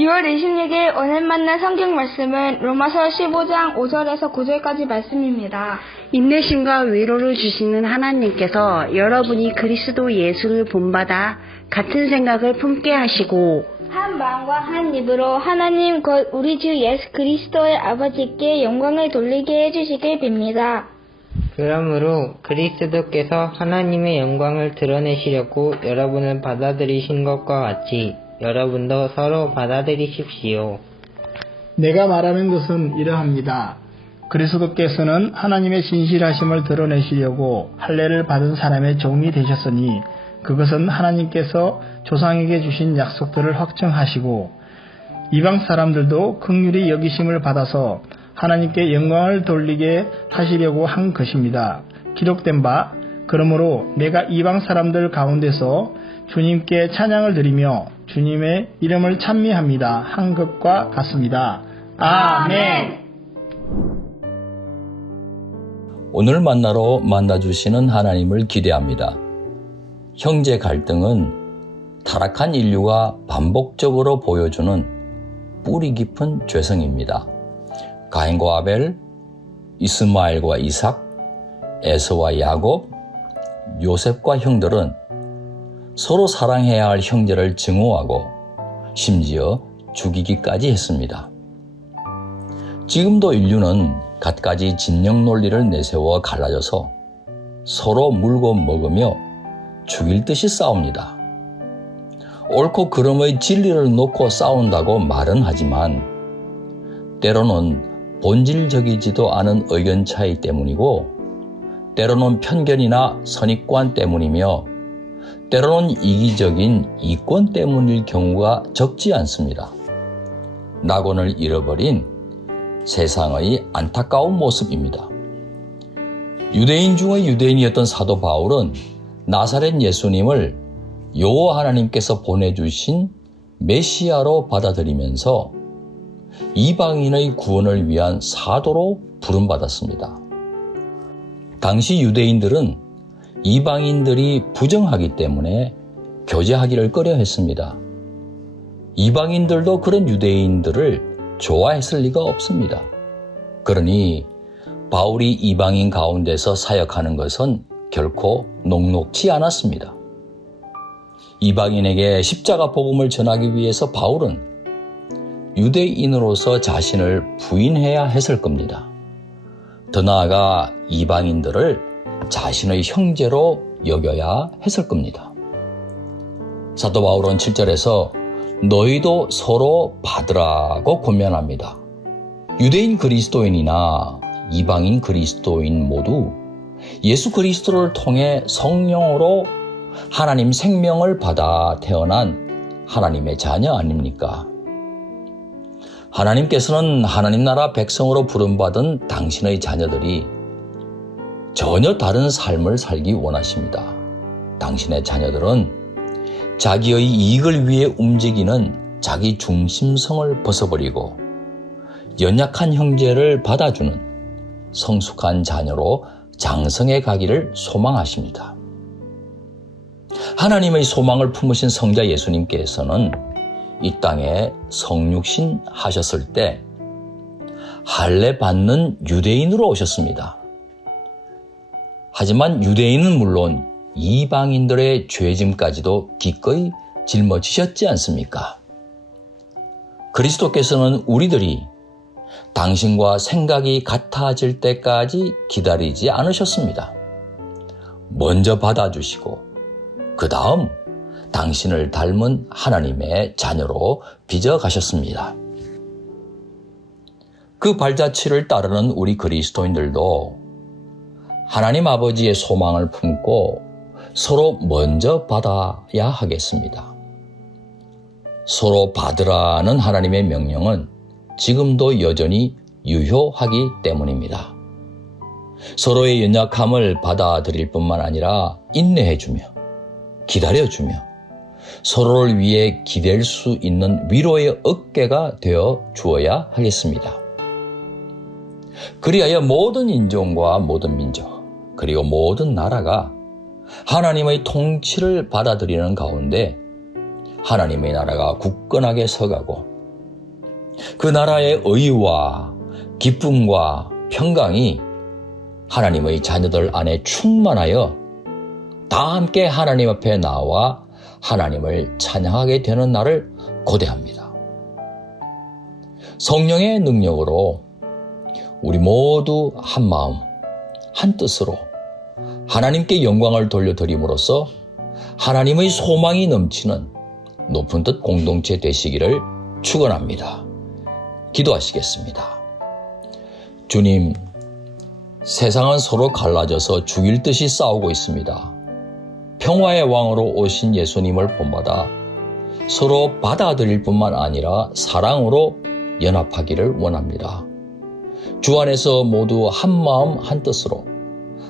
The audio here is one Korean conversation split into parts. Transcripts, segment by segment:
6월 26일 오늘 만난 성경 말씀은 로마서 15장 5절에서 9절까지 말씀입니다. 인내심과 위로를 주시는 하나님께서 여러분이 그리스도 예수를 본받아 같은 생각을 품게 하시고 한 마음과 한 입으로 하나님 곧 우리 주 예수 그리스도의 아버지께 영광을 돌리게 해주시길 빕니다. 그러므로 그리스도께서 하나님의 영광을 드러내시려고 여러분을 받아들이신 것과 같이 여러분도 서로 받아들이십시오. 내가 말하는 것은 이러합니다. 그리스도께서는 하나님의 진실하심을 드러내시려고 할례를 받은 사람의 종이 되셨으니 그것은 하나님께서 조상에게 주신 약속들을 확정하시고 이방 사람들도 긍휼히 여기심을 받아서 하나님께 영광을 돌리게 하시려고 한 것입니다. 기록된 바 그러므로 내가 이방 사람들 가운데서 주님께 찬양을 드리며 주님의 이름을 찬미합니다. 한 것과 같습니다. 아멘. 오늘 만나주시는 하나님을 기대합니다. 형제 갈등은 타락한 인류가 반복적으로 보여주는 뿌리 깊은 죄성입니다. 가인과 아벨, 이스마엘과 이삭, 에서와 야곱, 요셉과 형들은 서로 사랑해야 할 형제를 증오하고 심지어 죽이기까지 했습니다. 지금도 인류는 갖가지 진영 논리를 내세워 갈라져서 서로 물고 먹으며 죽일 듯이 싸웁니다. 옳고 그름의 진리를 놓고 싸운다고 말은 하지만 때로는 본질적이지도 않은 의견 차이 때문이고 때로는 편견이나 선입관 때문이며 때로는 이기적인 이권 때문일 경우가 적지 않습니다. 낙원을 잃어버린 세상의 안타까운 모습입니다. 유대인 중의 유대인이었던 사도 바울은 나사렛 예수님을 여호와 하나님께서 보내주신 메시아로 받아들이면서 이방인의 구원을 위한 사도로 부름받았습니다. 당시 유대인들은 이방인들이 부정하기 때문에 교제하기를 꺼려했습니다. 이방인들도 그런 유대인들을 좋아했을 리가 없습니다. 그러니 바울이 이방인 가운데서 사역하는 것은 결코 녹록지 않았습니다. 이방인에게 십자가 복음을 전하기 위해서 바울은 유대인으로서 자신을 부인해야 했을 겁니다. 더 나아가 이방인들을 자신의 형제로 여겨야 했을 겁니다. 사도 바울은 7절에서 너희도 서로 받으라고 권면합니다. 유대인 그리스도인이나 이방인 그리스도인 모두 예수 그리스도를 통해 성령으로 하나님 생명을 받아 태어난 하나님의 자녀 아닙니까? 하나님께서는 하나님 나라 백성으로 부름받은 당신의 자녀들이 전혀 다른 삶을 살기 원하십니다. 당신의 자녀들은 자기의 이익을 위해 움직이는 자기 중심성을 벗어버리고 연약한 형제를 받아주는 성숙한 자녀로 장성해 가기를 소망하십니다. 하나님의 소망을 품으신 성자 예수님께서는 이 땅에 성육신 하셨을 때 할례 받는 유대인으로 오셨습니다. 하지만 유대인은 물론 이방인들의 죄짐까지도 기꺼이 짊어지셨지 않습니까? 그리스도께서는 우리들이 당신과 생각이 같아질 때까지 기다리지 않으셨습니다. 먼저 받아주시고 그 다음 당신을 닮은 하나님의 자녀로 빚어가셨습니다. 그 발자취를 따르는 우리 그리스도인들도 하나님 아버지의 소망을 품고 서로 먼저 받아야 하겠습니다. 서로 받으라는 하나님의 명령은 지금도 여전히 유효하기 때문입니다. 서로의 연약함을 받아들일 뿐만 아니라 인내해주며 기다려주며 서로를 위해 기댈 수 있는 위로의 어깨가 되어 주어야 하겠습니다. 그리하여 모든 인종과 모든 민족 그리고 모든 나라가 하나님의 통치를 받아들이는 가운데 하나님의 나라가 굳건하게 서가고 그 나라의 의와 기쁨과 평강이 하나님의 자녀들 안에 충만하여 다 함께 하나님 앞에 나와 하나님을 찬양하게 되는 날을 고대합니다. 성령의 능력으로 우리 모두 한 마음, 한 뜻으로 하나님께 영광을 돌려드림으로써 하나님의 소망이 넘치는 높은 뜻 공동체 되시기를 축원합니다. 기도하시겠습니다. 주님, 세상은 서로 갈라져서 죽일 듯이 싸우고 있습니다. 평화의 왕으로 오신 예수님을 본받아 서로 받아들일 뿐만 아니라 사랑으로 연합하기를 원합니다. 주 안에서 모두 한 마음 한 뜻으로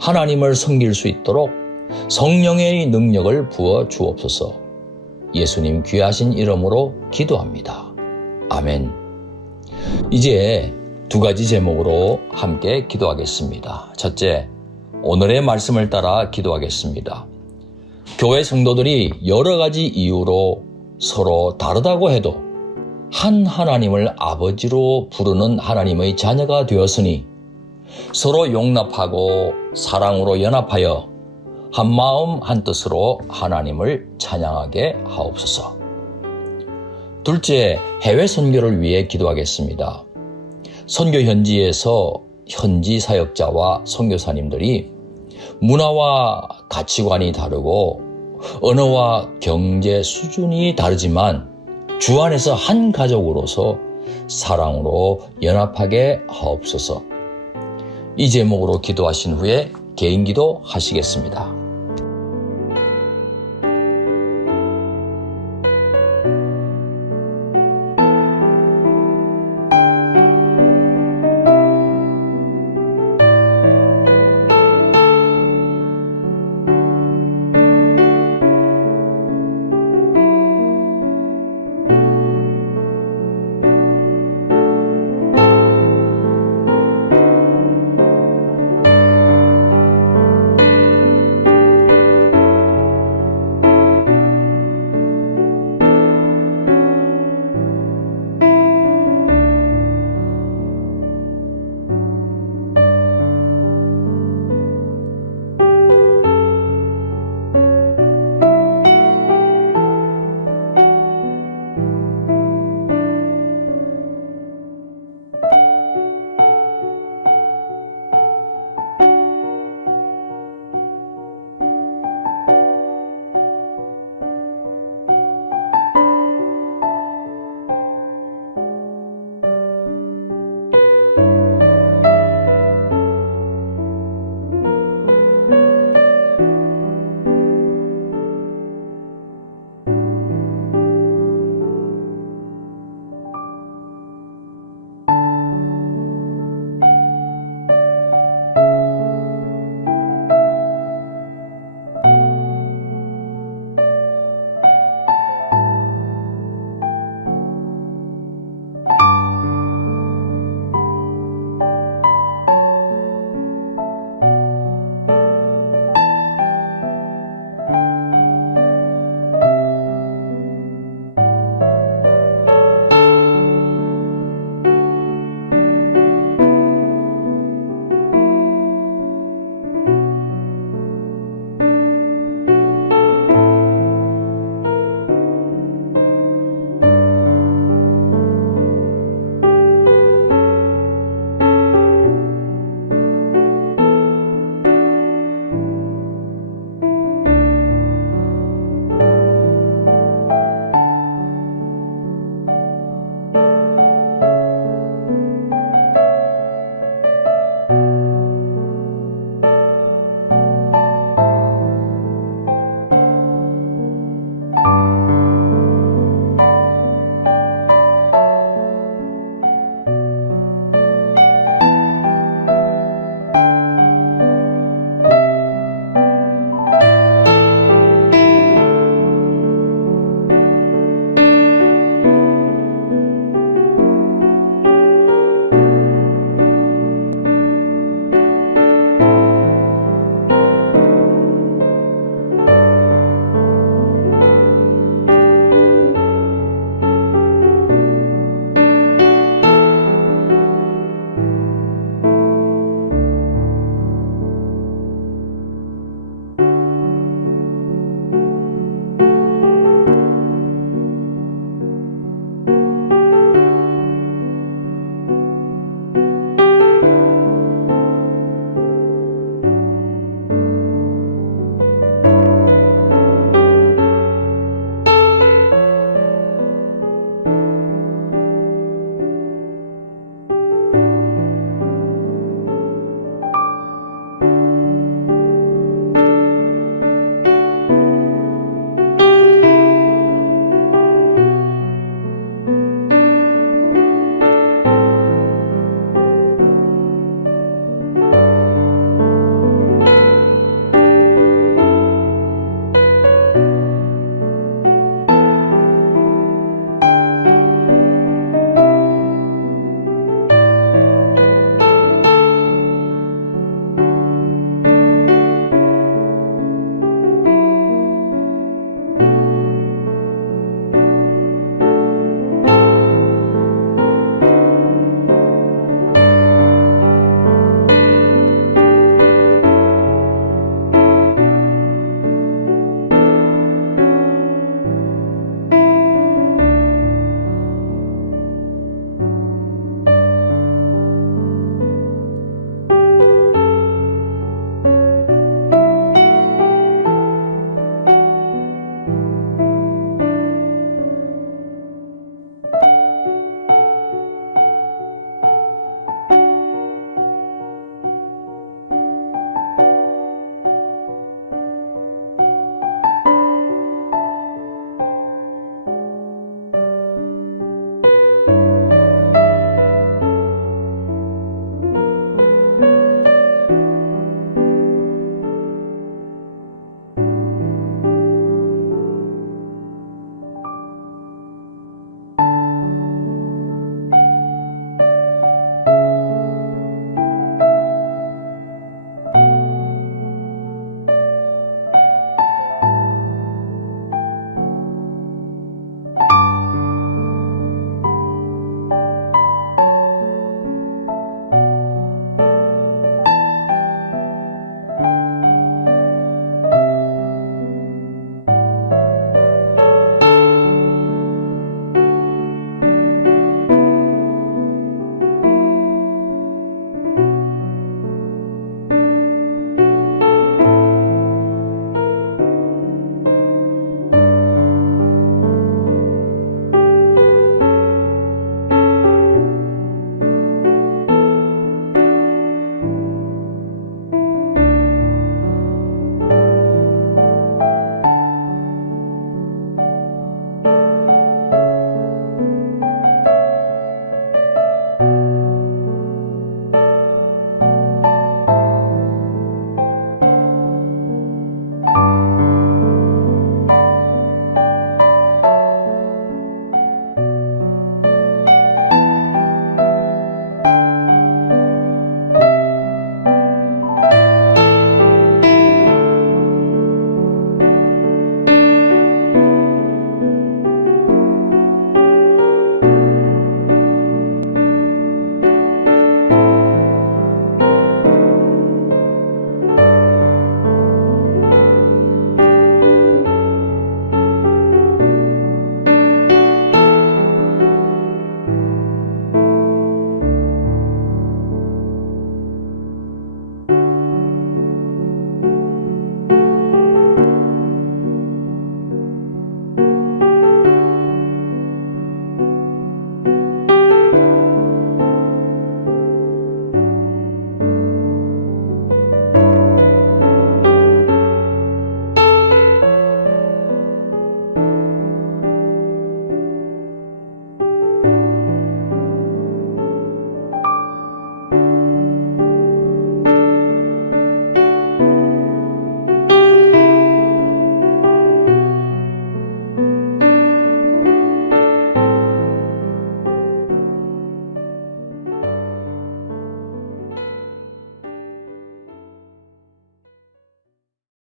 하나님을 섬길 수 있도록 성령의 능력을 부어 주옵소서. 예수님 귀하신 이름으로 기도합니다. 아멘. 이제 두 가지 제목으로 함께 기도하겠습니다. 첫째, 오늘의 말씀을 따라 기도하겠습니다. 교회 성도들이 여러 가지 이유로 서로 다르다고 해도 한 하나님을 아버지로 부르는 하나님의 자녀가 되었으니 서로 용납하고 사랑으로 연합하여 한 마음 한 뜻으로 하나님을 찬양하게 하옵소서. 둘째, 해외 선교를 위해 기도하겠습니다. 선교 현지에서 현지 사역자와 선교사님들이 문화와 가치관이 다르고 언어와 경제 수준이 다르지만 주 안에서 한 가족으로서 사랑으로 연합하게 하옵소서. 이 제목으로 기도하신 후에 개인 기도 하시겠습니다.